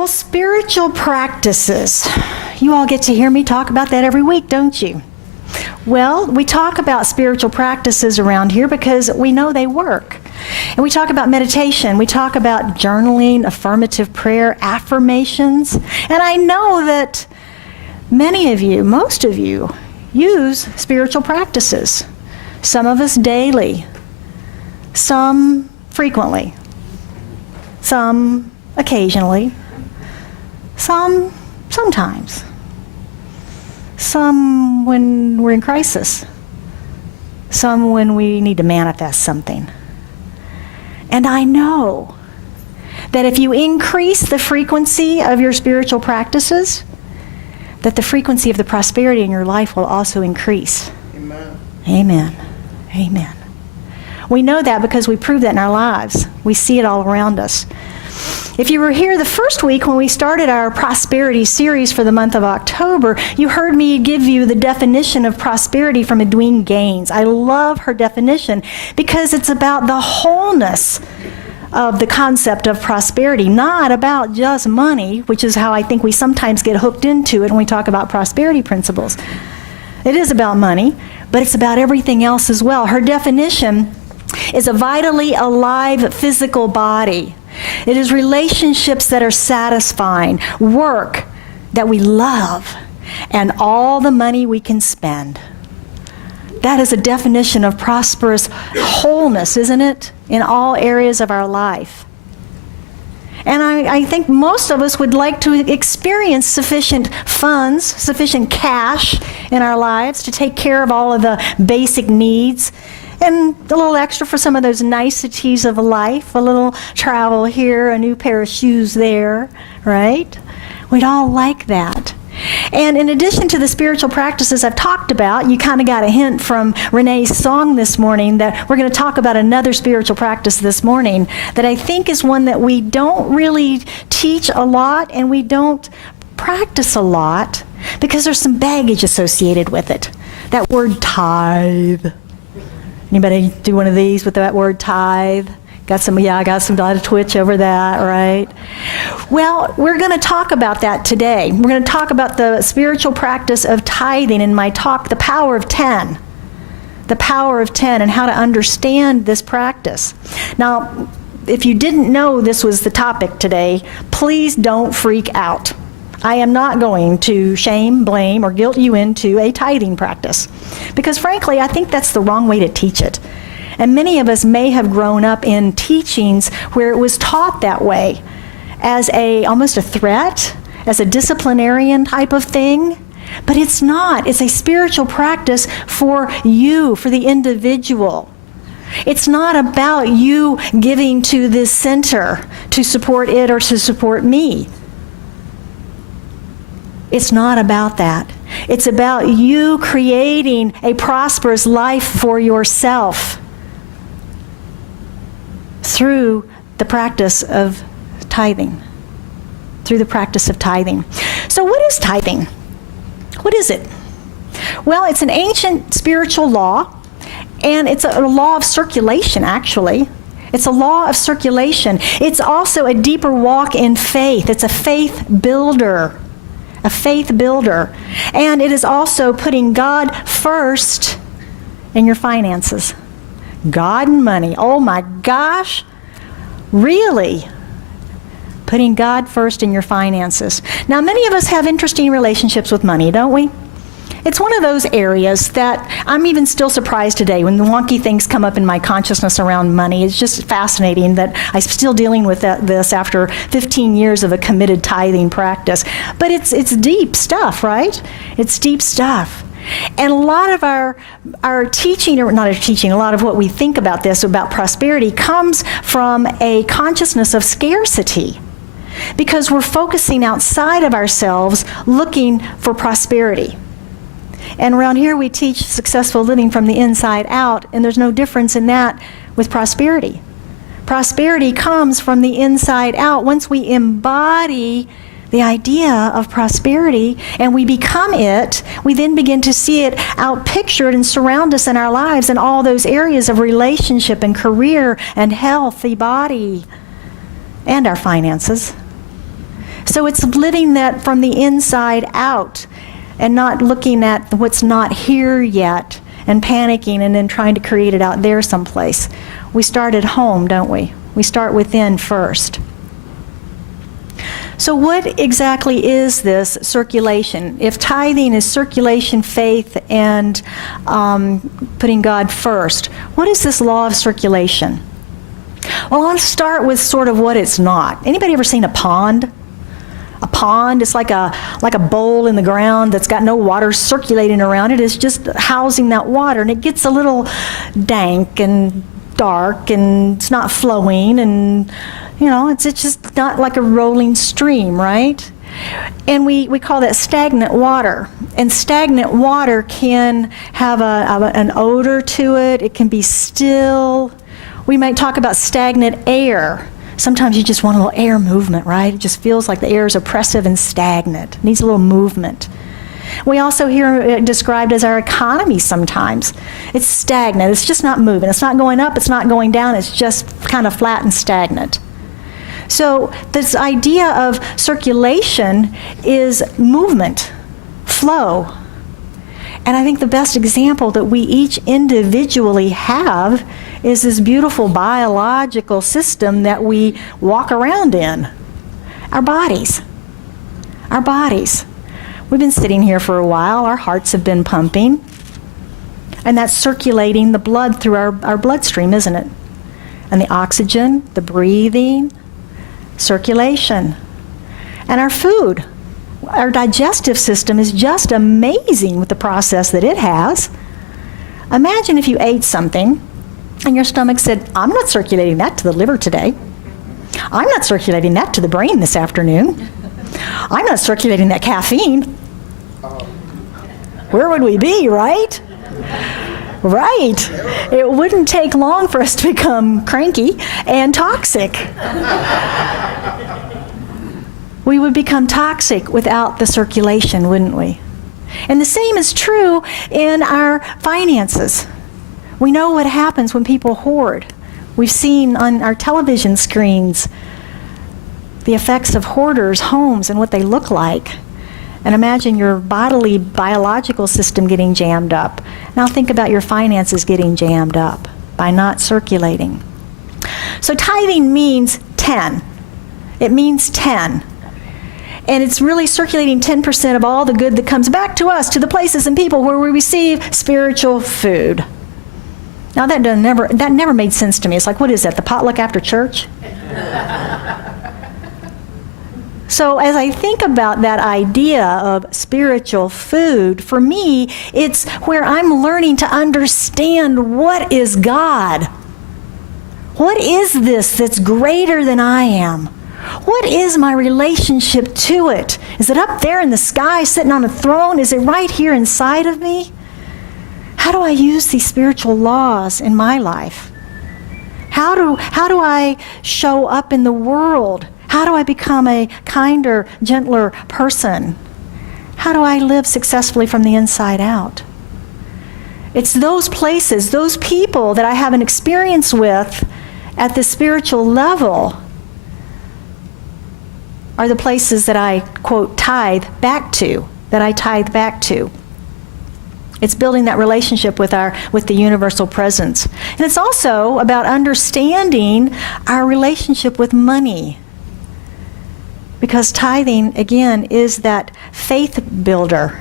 Well, spiritual practices. You all get to hear me talk about that every week, don't you? Well, we talk about spiritual practices around here because we know they work. And we talk about meditation. We talk about journaling, affirmative prayer, affirmations. And I know that many of you, most of you, use spiritual practices. Some of us daily, some frequently, some occasionally, some sometimes, some when we're in crisis, some when we need to manifest something. And I know that if you increase the frequency of your spiritual practices, that the frequency of the prosperity in your life will also increase. Amen. Amen. Amen. We know that because we prove that in our lives. We see it all around us. If you were here the first week when we started our prosperity series for the month of October, you heard me give you the definition of prosperity from Edwene Gaines. I love her definition because it's about the wholeness of the concept of prosperity, not about just money, which is how I think we sometimes get hooked into it when we talk about prosperity principles. It is about money, but it's about everything else as well. Her definition is a vitally alive physical body. It is relationships that are satisfying, work that we love, and all the money we can spend. That is a definition of prosperous wholeness, isn't it? In all areas of our life. And I think most of us would like to experience sufficient funds, sufficient cash in our lives to take care of all of the basic needs, and a little extra for some of those niceties of life, a little travel here, a new pair of shoes there, right? We'd all like that. And in addition to the spiritual practices I've talked about, you kind of got a hint from Renee's song this morning that we're going to talk about another spiritual practice this morning that I think is one that we don't really teach a lot and we don't practice a lot because there's some baggage associated with it. That word tithe. Anybody do one of these with that word tithe? I got a lot of twitch over that, right? Well, we're going to talk about that today. We're going to talk about the spiritual practice of tithing in my talk, The Power of 10. The Power of 10 and how to understand this practice. Now, if you didn't know this was the topic today, please don't freak out. I am not going to shame, blame, or guilt you into a tithing practice. Because frankly, I think that's the wrong way to teach it. And many of us may have grown up in teachings where it was taught that way, as almost a threat, as a disciplinarian type of thing. But it's not. It's a spiritual practice for you, for the individual. It's not about you giving to this center to support it or to support me. It's not about that. It's about you creating a prosperous life for yourself through the practice of tithing. Through the practice of tithing. So what is tithing? What is it? Well, it's an ancient spiritual law, and it's a law of circulation, actually. It's a law of circulation. It's also a deeper walk in faith. It's a faith builder. A faith builder. And it is also putting God first in your finances. God and money. Oh my gosh. Really? Putting God first in your finances. Now, many of us have interesting relationships with money, don't we? It's one of those areas that I'm even still surprised today when the wonky things come up in my consciousness around money. It's just fascinating that I'm still dealing with this after 15 years of a committed tithing practice. But it's deep stuff, right? It's deep stuff. And a lot of our teaching, or not our teaching, a lot of what we think about this, about prosperity, comes from a consciousness of scarcity. Because we're focusing outside of ourselves looking for prosperity. And around here we teach successful living from the inside out, and there's no difference in that with prosperity. Prosperity comes from the inside out. Once we embody the idea of prosperity and we become it, we then begin to see it outpictured and surround us in our lives in all those areas of relationship and career and health, the body, and our finances. So it's living that from the inside out and not looking at what's not here yet and panicking and then trying to create it out there someplace. We start at home, don't we? We start within first. So what exactly is this circulation? If tithing is circulation, faith, and putting God first, what is this law of circulation? Well, I want to start with sort of what it's not. Anybody ever seen a pond? A pond is like a bowl in the ground that's got no water circulating around it. It's just housing that water, and it gets a little dank and dark, and it's not flowing, and it's just not like a rolling stream, right? And we call that stagnant water. And stagnant water can have an odor to it. It can be still. We might talk about stagnant air. Sometimes you just want a little air movement, right? It just feels like the air is oppressive and stagnant. It needs a little movement. We also hear it described as our economy sometimes. It's stagnant. It's just not moving. It's not going up. It's not going down. It's just kind of flat and stagnant. So this idea of circulation is movement, flow. And I think the best example that we each individually have is this beautiful biological system that we walk around in. Our bodies. Our bodies. We've been sitting here for a while. Our hearts have been pumping. And that's circulating the blood through our bloodstream, isn't it? And the oxygen, the breathing, circulation. And our food. Our digestive system is just amazing with the process that it has. Imagine if you ate something and your stomach said, I'm not circulating that to the liver today. I'm not circulating that to the brain this afternoon. I'm not circulating that caffeine. Where would we be, right? Right. It wouldn't take long for us to become cranky and toxic. We would become toxic without the circulation, wouldn't we? And the same is true in our finances. We know what happens when people hoard. We've seen on our television screens the effects of hoarders' homes and what they look like. And imagine your bodily, biological system getting jammed up. Now think about your finances getting jammed up by not circulating. So tithing means 10. It means 10. And it's really circulating 10% of all the good that comes back to us, to the places and people where we receive spiritual food. Now that never made sense to me. It's like, what is that, the potluck after church? So as I think about that idea of spiritual food, for me, it's where I'm learning to understand what is God. What is this that's greater than I am? What is my relationship to it? Is it up there in the sky sitting on a throne? Is it right here inside of me? How do I use these spiritual laws in my life? How do I show up in the world? How do I become a kinder, gentler person? How do I live successfully from the inside out? It's those places, those people that I have an experience with at the spiritual level are the places that I, quote, tithe back to, that I tithe back to. It's building that relationship with the universal presence. And it's also about understanding our relationship with money. Because tithing, again, is that faith builder.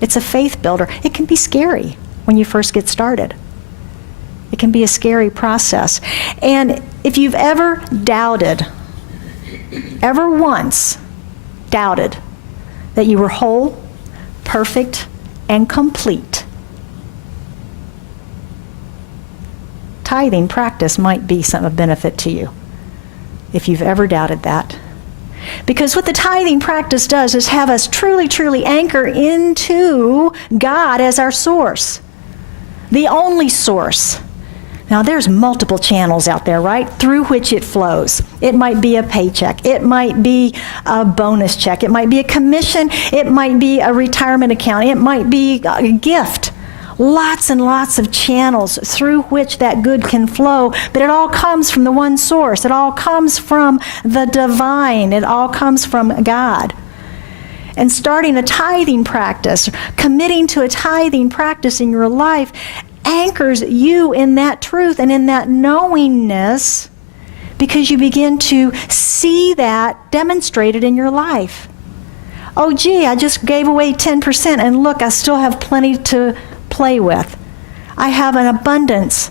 It's a faith builder. It can be scary when you first get started. It can be a scary process. And if you've ever doubted, ever once doubted that you were whole, perfect, and complete, tithing practice might be of benefit to you if you've ever doubted that. Because what the tithing practice does is have us truly, truly anchor into God as our source, the only source. Now, there's multiple channels out there, right, through which it flows. It might be a paycheck. It might be a bonus check. It might be a commission. It might be a retirement account. It might be a gift. Lots and lots of channels through which that good can flow, but it all comes from the one source. It all comes from the divine. It all comes from God. And starting a tithing practice, committing to a tithing practice in your life, anchors you in that truth and in that knowingness, because you begin to see that demonstrated in your life. Oh, gee, I just gave away 10%, and look, I still have plenty to play with. I have an abundance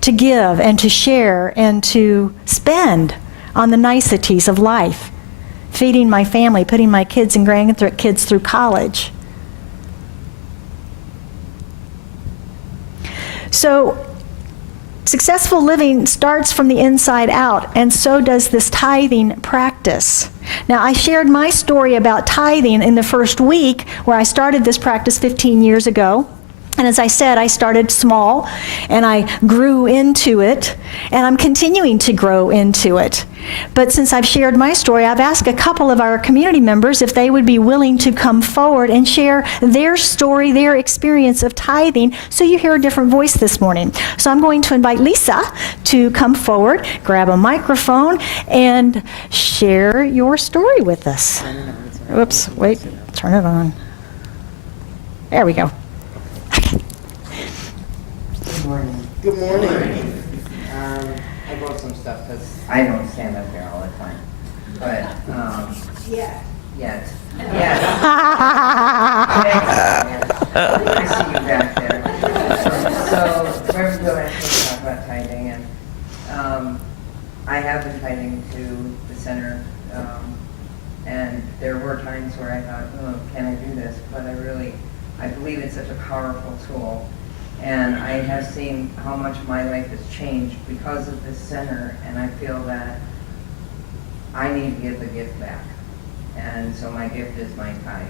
to give and to share and to spend on the niceties of life, feeding my family, putting my kids and grandkids through college. So, successful living starts from the inside out, and so does this tithing practice. Now, I shared my story about tithing in the first week where I started this practice 15 years ago. And as I said, I started small, and I grew into it, and I'm continuing to grow into it. But since I've shared my story, I've asked a couple of our community members if they would be willing to come forward and share their story, their experience of tithing, so you hear a different voice this morning. So I'm going to invite Lisa to come forward, grab a microphone, and share your story with us. Oops, wait, turn it on. There we go. Good morning. Good morning. I wrote some stuff because I don't stand up here all the time. But, yet. I see you back there. So, Reverend Bill asked me to talk about tithing, and I have been tithing to the center, and there were times where I thought, oh, can I do this? But I believe it's such a powerful tool. And I have seen how much my life has changed because of this center, and I feel that I need to give the gift back. And so my gift is my tithe.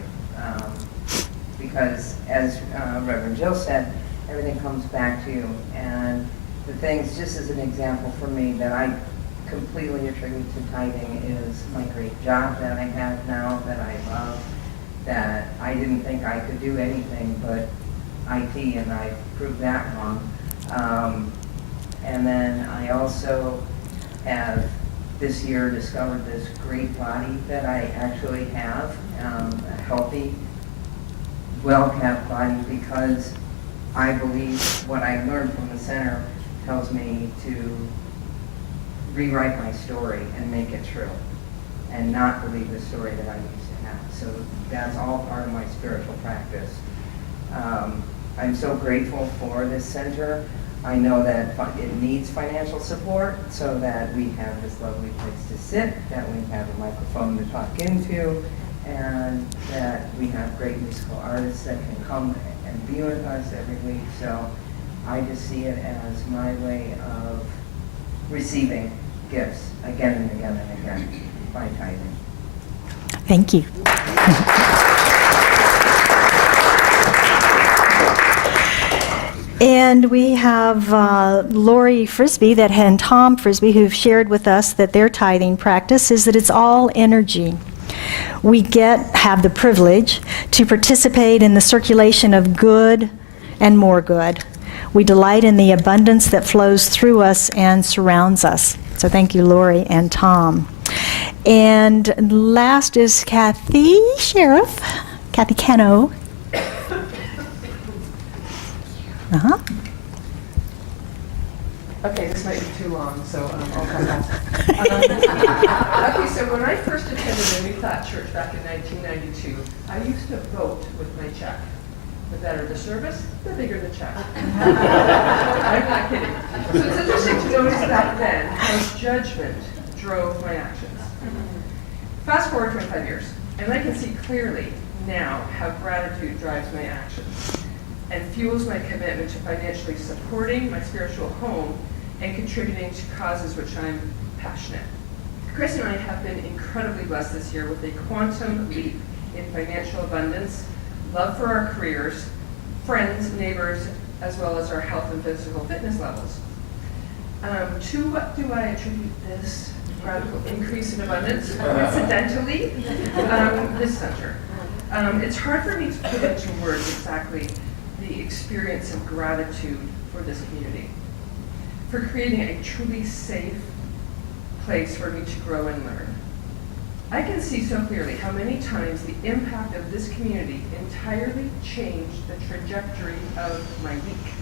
Because as Reverend Jill said, everything comes back to you. And the things, just as an example for me, that I completely attribute to tithing is my great job that I have now, that I love, that I didn't think I could do anything but IT, and I proved that wrong. And then I also have this year discovered this great body that I actually have, a healthy, well-kept body, because I believe what I learned from the center tells me to rewrite my story and make it true, and not believe the story that I used to have. So that's all part of my spiritual practice. I'm so grateful for this center. I know that it needs financial support so that we have this lovely place to sit, that we have a microphone to talk into, and that we have great musical artists that can come and be with us every week. So I just see it as my way of receiving gifts again and again and again by tithing. Thank you. And we have Lori Frisbee and Tom Frisbee, who've shared with us that their tithing practice is that it's all energy. We have the privilege to participate in the circulation of good and more good. We delight in the abundance that flows through us and surrounds us. So thank you, Lori and Tom. And last is Kathy Cano. Okay, this might be too long, so I'll come back. Okay, so when I first attended the New Thought Church back in 1992, I used to vote with my check. The better the service, the bigger the check. I'm not kidding. So it's interesting to notice back then how judgment drove my actions. Fast forward 25 years, and I can see clearly now how gratitude drives my actions and fuels my commitment to financially supporting my spiritual home and contributing to causes which I'm passionate. Chris and I have been incredibly blessed this year with a quantum leap in financial abundance, love for our careers, friends, neighbors, as well as our health and physical fitness levels. To what do I attribute this radical increase in abundance? Coincidentally, this center. It's hard for me to put into words exactly the experience of gratitude for this community, for creating a truly safe place for me to grow and learn. I can see so clearly how many times the impact of this community entirely changed the trajectory of my week.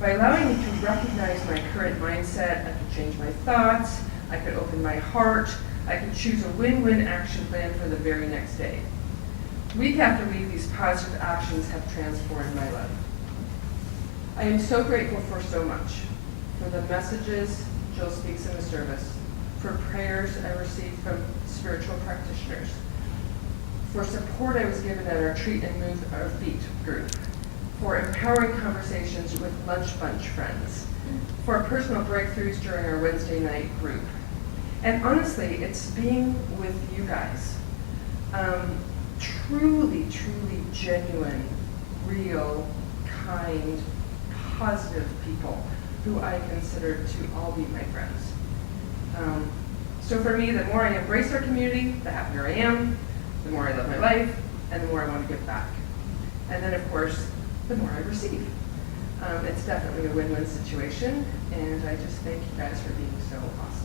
By allowing me to recognize my current mindset, I could change my thoughts, I could open my heart, I could choose a win-win action plan for the very next day. Week after week, these positive actions have transformed my life. I am so grateful for so much, for the messages Jill speaks in the service, for prayers I received from spiritual practitioners, for support I was given at our Treat and Move Our Feet group, for empowering conversations with lunch bunch friends, for personal breakthroughs during our Wednesday night group. And honestly, it's being with you guys. Truly, truly genuine, real, kind, positive people who I consider to all be my friends. So for me, the more I embrace our community, the happier I am, the more I love my life, and the more I want to give back. And then, of course, the more I receive. It's definitely a win-win situation, and I just thank you guys for being so awesome.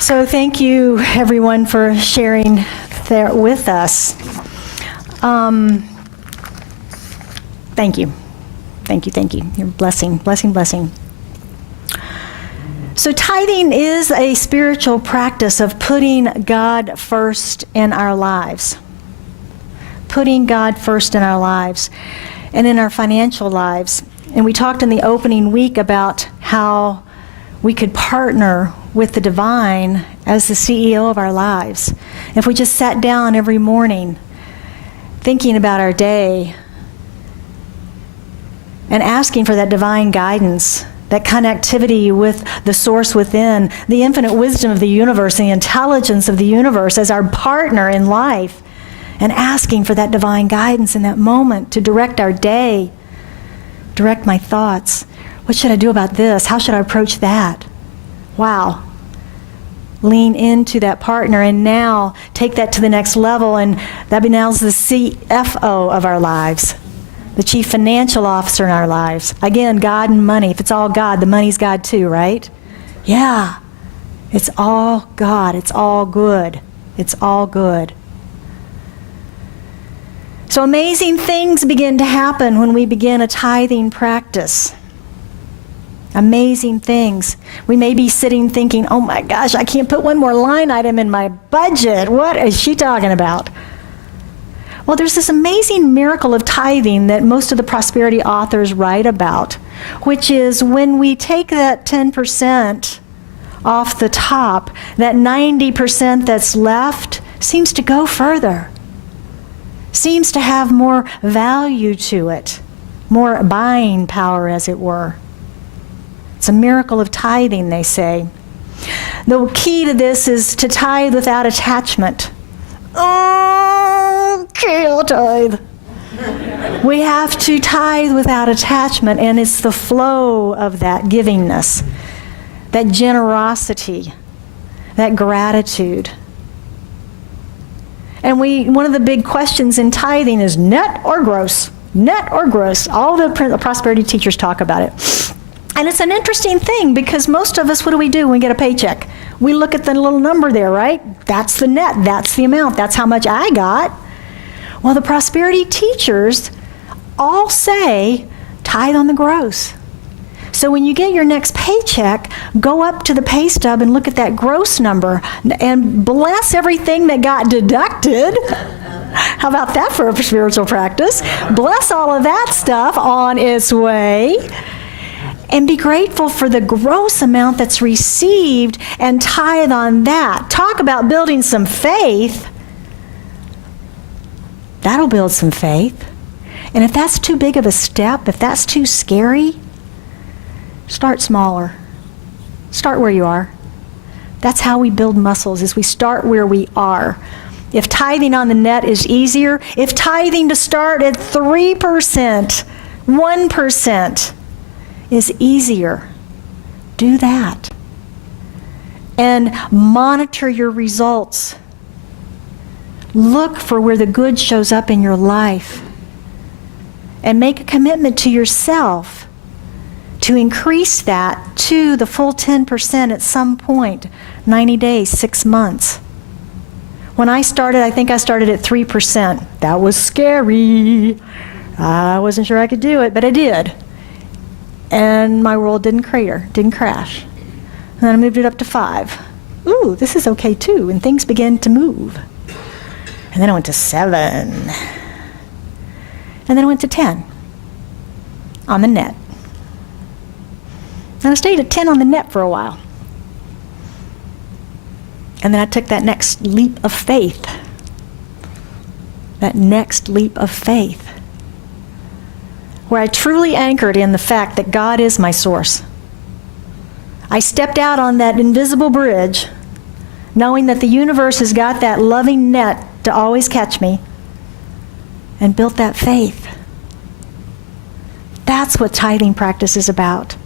So thank you, everyone, for sharing there with us. Thank you. Thank you, thank you. You're blessing, blessing, blessing. So tithing is a spiritual practice of putting God first in our lives. Putting God first in our lives and in our financial lives. And we talked in the opening week about how we could partner with the divine as the CEO of our lives. If we just sat down every morning thinking about our day and asking for that divine guidance, that connectivity with the source within, the infinite wisdom of the universe, the intelligence of the universe as our partner in life, and asking for that divine guidance in that moment to direct our day, direct my thoughts. What should I do about this? How should I approach that? Wow. Lean into that partner and now take that to the next level, and that becomes the CFO of our lives. The chief financial officer in our lives. Again, God and money. If it's all God, the money's God too, right? Yeah. It's all God. It's all good. It's all good. So amazing things begin to happen when we begin a tithing practice. Amazing things. We may be sitting thinking, oh my gosh, I can't put one more line item in my budget. What is she talking about? Well, there's this amazing miracle of tithing that most of the prosperity authors write about, which is when we take that 10% off the top, that 90% that's left seems to go further, seems to have more value to it, more buying power, as it were. It's a miracle of tithing, they say. The key to this is to tithe without attachment. Okay, I'll tithe. We have to tithe without attachment, and it's the flow of that givingness, that generosity, that gratitude. And one of the big questions in tithing is net or gross? Net or gross? All the prosperity teachers talk about it. And it's an interesting thing because most of us, what do we do when we get a paycheck? We look at the little number there, right? That's the net, that's the amount, that's how much I got. Well, the prosperity teachers all say tithe on the gross. So when you get your next paycheck, go up to the pay stub and look at that gross number and bless everything that got deducted. How about that for a spiritual practice? Bless all of that stuff on its way. And be grateful for the gross amount that's received and tithe on that. Talk about building some faith. That'll build some faith. And if that's too big of a step, if that's too scary, start smaller. Start where you are. That's how we build muscles, is we start where we are. If tithing on the net is easier, if tithing to start at 3%, 1%, is easier, do that. and monitor your results. Look for where the good shows up in your life. And make a commitment to yourself to increase that to the full 10% at some point, 90 days, 6 months. When I started, I think I started at 3%. That was scary. I wasn't sure I could do it, but I did. And my world didn't crater, didn't crash. And then I moved it up to 5. Ooh, this is okay too. And things began to move. And then I went to 7. And then I went to 10 on the net. And I stayed at 10 on the net for a while. And then I took that next leap of faith. That next leap of faith. Where I truly anchored in the fact that God is my source. I stepped out on that invisible bridge, knowing that the universe has got that loving net to always catch me, and built that faith. That's what tithing practice is about.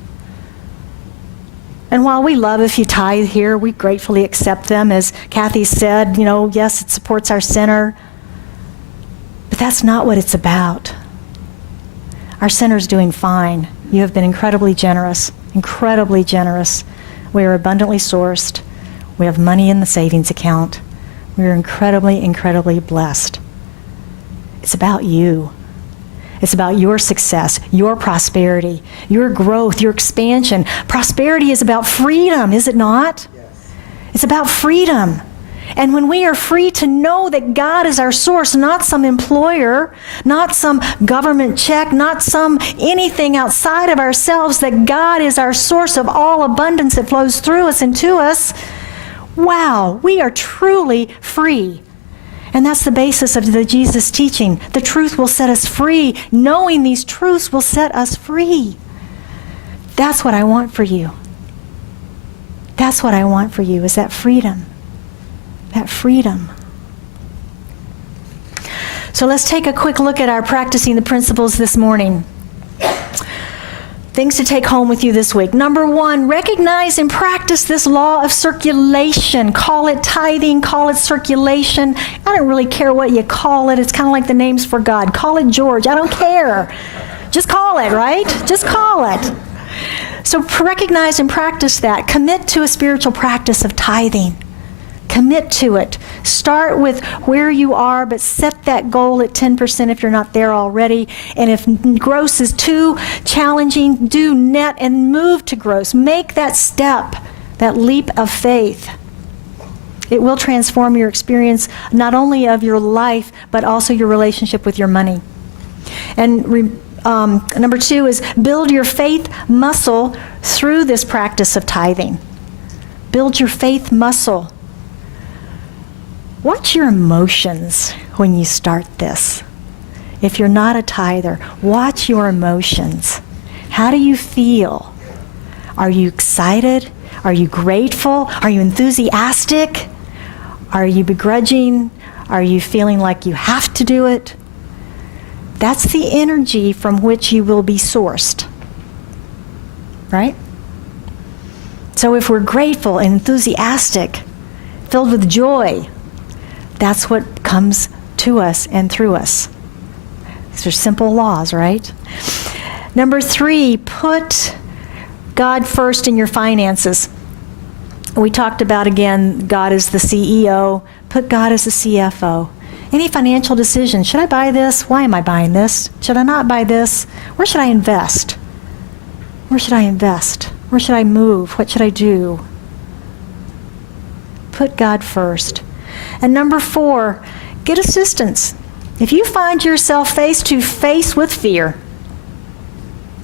And while we love if you tithe here, we gratefully accept them. As Kathy said, yes, it supports our center. But that's not what it's about. Our center's doing fine. You have been incredibly generous, incredibly generous. We are abundantly sourced. We have money in the savings account. We are incredibly, incredibly blessed. It's about you. It's about your success, your prosperity, your growth, your expansion. Prosperity is about freedom, is it not? Yes. It's about freedom. And when we are free to know that God is our source, not some employer, not some government check, not some anything outside of ourselves, that God is our source of all abundance that flows through us and to us, wow, we are truly free. And that's the basis of the Jesus teaching. The truth will set us free. Knowing these truths will set us free. That's what I want for you. That's what I want for you, is that freedom. That freedom. So let's take a quick look at our practicing the principles this morning. Things to take home with you this week. Number 1, recognize and practice this law of circulation. Call it tithing, call it circulation. I don't really care what you call it. It's kind of like the names for God. Call it George. I don't care. Just call it, right? Just call it. So recognize and practice that. Commit to a spiritual practice of tithing. Commit to it. Start with where you are, but set that goal at 10% if you're not there already. And if gross is too challenging, do net and move to gross. Make that step, that leap of faith. It will transform your experience, not only of your life, but also your relationship with your money. And number 2 is build your faith muscle through this practice of tithing. Build your faith muscle. Watch your emotions when you start this. If you're not a tither, watch your emotions. How do you feel? Are you excited? Are you grateful? Are you enthusiastic? Are you begrudging? Are you feeling like you have to do it? That's the energy from which you will be sourced. Right? So if we're grateful and enthusiastic, filled with joy, that's what comes to us and through us. These are simple laws, right? Number 3, put God first in your finances. We talked about, again, God is the CEO. Put God as the CFO. Any financial decision, should I buy this? Why am I buying this? Should I not buy this? Where should I invest? Where should I invest? Where should I move? What should I do? Put God first. And number 4, get assistance. If you find yourself face to face with fear,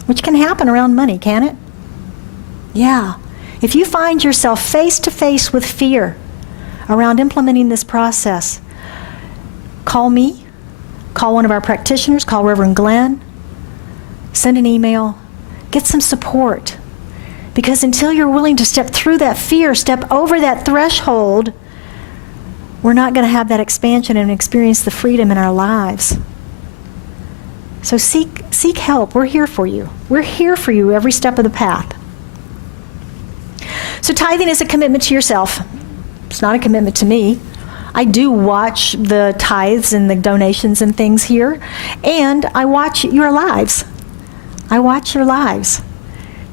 which can happen around money, can it? Yeah. If you find yourself face to face with fear around implementing this process, call me, call one of our practitioners, call Reverend Glenn, send an email, get some support. Because until you're willing to step through that fear, step over that threshold, we're not going to have that expansion and experience the freedom in our lives. So seek help. We're here for you. We're here for you every step of the path. So tithing is a commitment to yourself. It's not a commitment to me. I do watch the tithes and the donations and things here, and I watch your lives. I watch your lives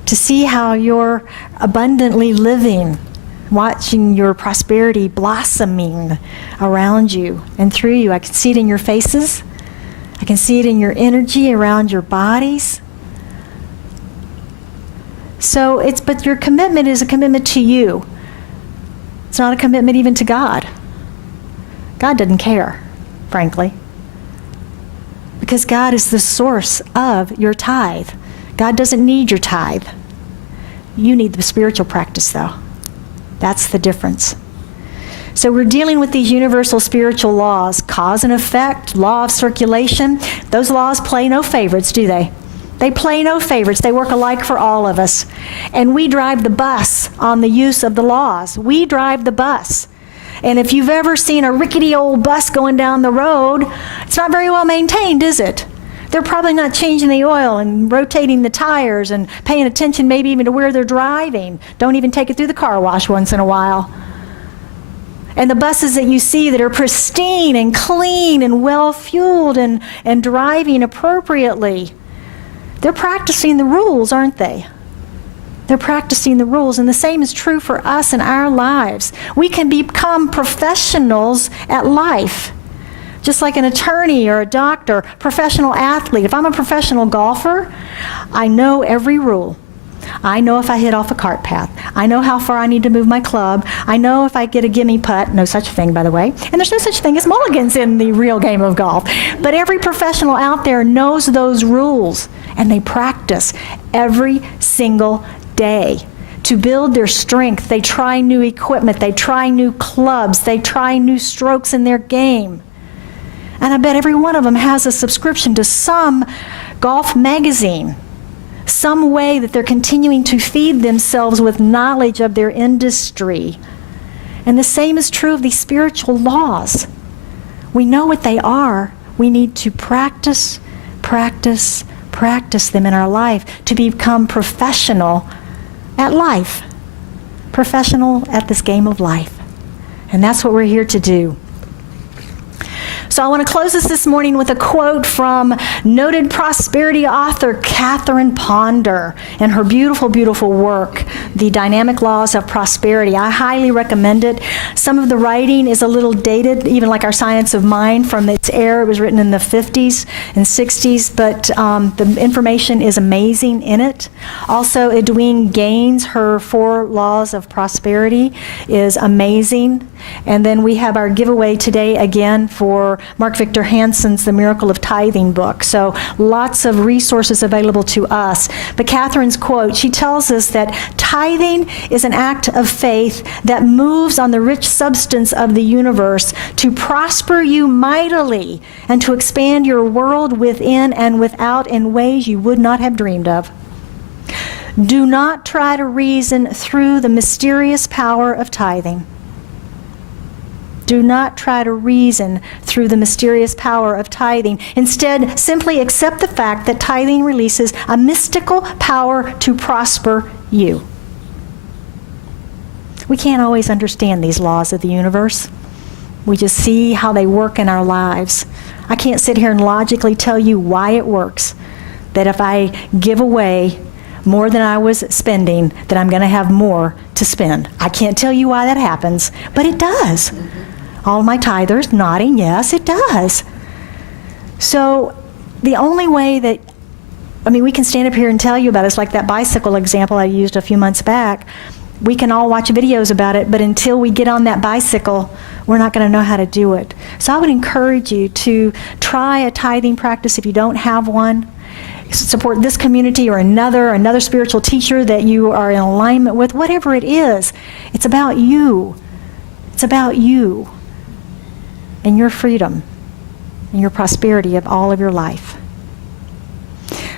to see how you're abundantly living, watching your prosperity blossoming around you and through you. I can see it in your faces. I can see it in your energy around your bodies. So but your commitment is a commitment to you. It's not a commitment even to God. God doesn't care, frankly, because God is the source of your tithe. God doesn't need your tithe. You need the spiritual practice, though. That's the difference. So we're dealing with these universal spiritual laws, cause and effect, law of circulation. Those laws play no favorites, do they? They play no favorites. They work alike for all of us. And we drive the bus on the use of the laws. We drive the bus. And if you've ever seen a rickety old bus going down the road, it's not very well maintained, is it? They're probably not changing the oil and rotating the tires and paying attention maybe even to where they're driving. Don't even take it through the car wash once in a while. And the buses that you see that are pristine and clean and well-fueled and driving appropriately, they're practicing the rules, aren't they? They're practicing the rules, and the same is true for us in our lives. We can become professionals at life, just like an attorney or a doctor, professional athlete. If I'm a professional golfer, I know every rule. I know if I hit off a cart path. I know how far I need to move my club. I know if I get a gimme putt, no such thing, by the way. And there's no such thing as mulligans in the real game of golf. But every professional out there knows those rules, and they practice every single day to build their strength. They try new equipment. They try new clubs. They try new strokes in their game. And I bet every one of them has a subscription to some golf magazine, some way that they're continuing to feed themselves with knowledge of their industry. And the same is true of these spiritual laws. We know what they are. We need to practice them in our life to become professional at life, professional at this game of life. And that's what we're here to do. So I want to close this morning with a quote from noted prosperity author Catherine Ponder and her beautiful, beautiful work, The Dynamic Laws of Prosperity. I highly recommend it. Some of the writing is a little dated, even like our Science of Mind from its era. It was written in the 50s and 60s, but the information is amazing in it. Also, Edwene Gaines, her 4 Laws of Prosperity is amazing. And then we have our giveaway today again for Mark Victor Hansen's The Miracle of Tithing book. So lots of resources available to us. But Catherine's quote, she tells us that tithing is an act of faith that moves on the rich substance of the universe to prosper you mightily and to expand your world within and without in ways you would not have dreamed of. Do not try to reason through the mysterious power of tithing. Do not try to reason through the mysterious power of tithing. Instead, simply accept the fact that tithing releases a mystical power to prosper you. We can't always understand these laws of the universe. We just see how they work in our lives. I can't sit here and logically tell you why it works, that if I give away more than I was spending, that I'm going to have more to spend. I can't tell you why that happens, but it does. All my tithers nodding, yes, it does. So the only way that, we can stand up here and tell you about it. It's like that bicycle example I used a few months back. We can all watch videos about it, but until we get on that bicycle, we're not going to know how to do it. So I would encourage you to try a tithing practice if you don't have one. Support this community or another spiritual teacher that you are in alignment with, whatever it is. It's about you. It's about you and your freedom and your prosperity of all of your life.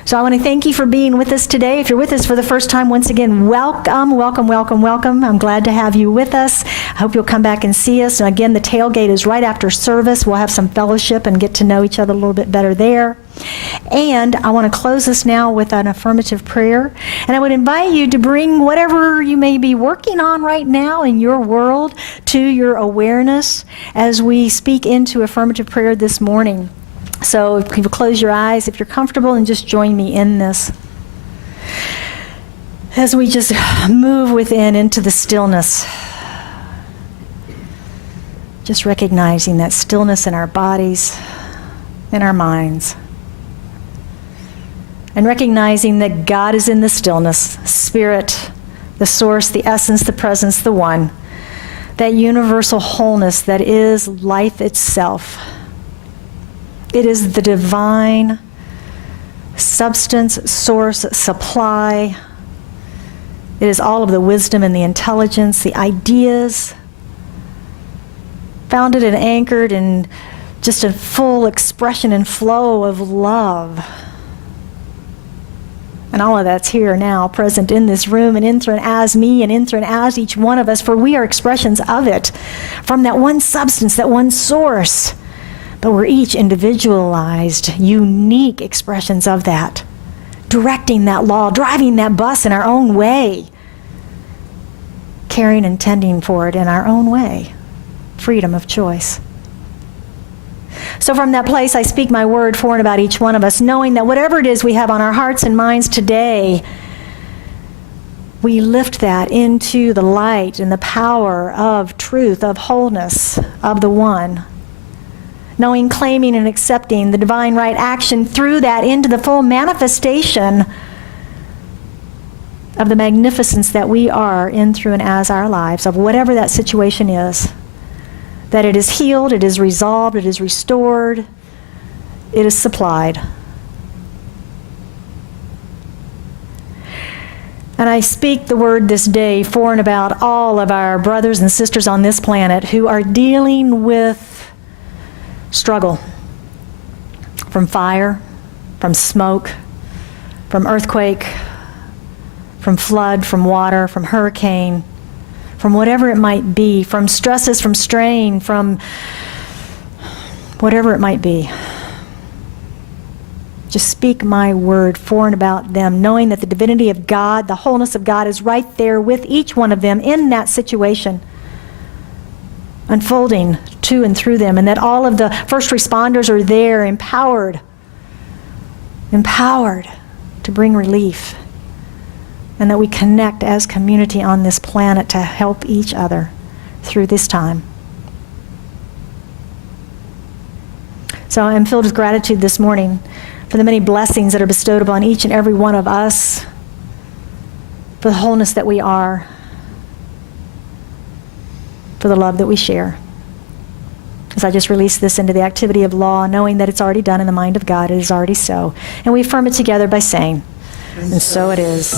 So I want to thank you for being with us today. If you're with us for the first time, once again, welcome, welcome, welcome, welcome. I'm glad to have you with us. I hope you'll come back and see us. And again, the tailgate is right after service. We'll have some fellowship and get to know each other a little bit better there. And I want to close this now with an affirmative prayer. And I would invite you to bring whatever you may be working on right now in your world to your awareness as we speak into affirmative prayer this morning. So if you close your eyes, if you're comfortable, and just join me in this. As we just move within into the stillness, just recognizing that stillness in our bodies, in our minds, and recognizing that God is in the stillness, Spirit, the source, the essence, the presence, the one, that universal wholeness that is life itself. It is the divine substance, source, supply. It is all of the wisdom and the intelligence, the ideas, founded and anchored in just a full expression and flow of love. And all of that's here now, present in this room, and in through and as me, and in through and as each one of us, for we are expressions of it, from that one substance, that one source. But we're each individualized, unique expressions of that, directing that law, driving that bus in our own way, caring and tending for it in our own way. Freedom of choice. So from that place, I speak my word for and about each one of us, knowing that whatever it is we have on our hearts and minds today, we lift that into the light and the power of truth, of wholeness, of the one. Knowing, claiming, and accepting the divine right action through that into the full manifestation of the magnificence that we are in, through, and as our lives, of whatever that situation is. That it is healed, it is resolved, it is restored, it is supplied. And I speak the word this day for and about all of our brothers and sisters on this planet who are dealing with struggle from fire, from smoke, from earthquake, from flood, from water, from hurricane, from whatever it might be, from stresses, from strain, from whatever it might be. Just speak my word for and about them, knowing that the divinity of God, the wholeness of God is right there with each one of them in that situation, unfolding to and through them, and that all of the first responders are there, empowered to bring relief. And that we connect as community on this planet to help each other through this time. So I'm filled with gratitude this morning for the many blessings that are bestowed upon each and every one of us, for the wholeness that we are, for the love that we share. As I just release this into the activity of law, knowing that it's already done in the mind of God, it is already so. And we affirm it together by saying, and so it is.